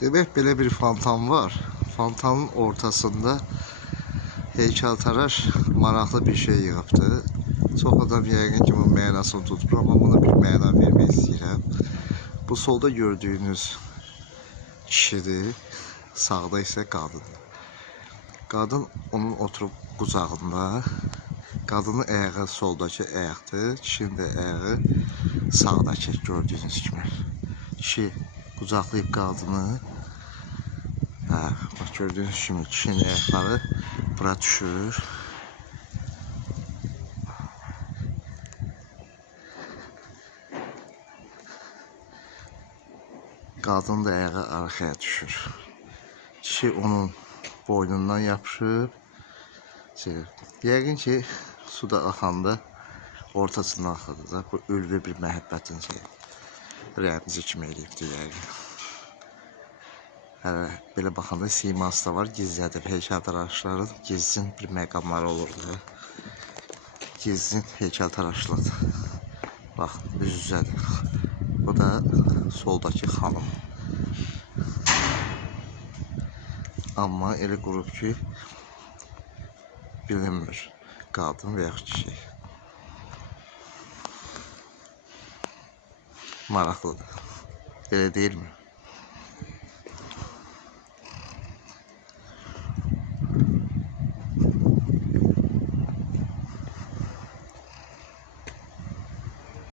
Demek belə bir fontan var. Fontanın ortasında heykeltıraş maraqlı bir şey yığıbdı. Çox adam yəqin ki, bunun mənasını tutmur, amma buna bir məna vermək istəyirəm. Bu solda gördüyünüz kişidir, sağda isə qadın. Qadın onun oturub qucağında. Qadının ayağı soldakı ayaqdır, kişinin də ayağı sağdakı gördüyünüz kimi. Kişi qucaqlayıb qadını. Hə, bax gördüyünüz kimi kişinin ayaqları bura düşür. Qadın da ayağı arxaya düşür. Kişi onun boynundan yapışıb. Şey, yəqin ki, suda axanda ortasından axıdır da. Bu ülvi bir məhəbbətin şeyi. Rəmzi kimi eləyibdir yəqin. Hələ belə baxanda siması da var, gizlədib heykəltaraşların gizlin bir məqamları olurdu. Gizlin heykəltaraşlıdır. Bax, üz-üzədir. Bu da soldakı xanım. Amma elə qrup ki, bilinmir. Qadın və yaxud kişi. mala jota. Que decirme.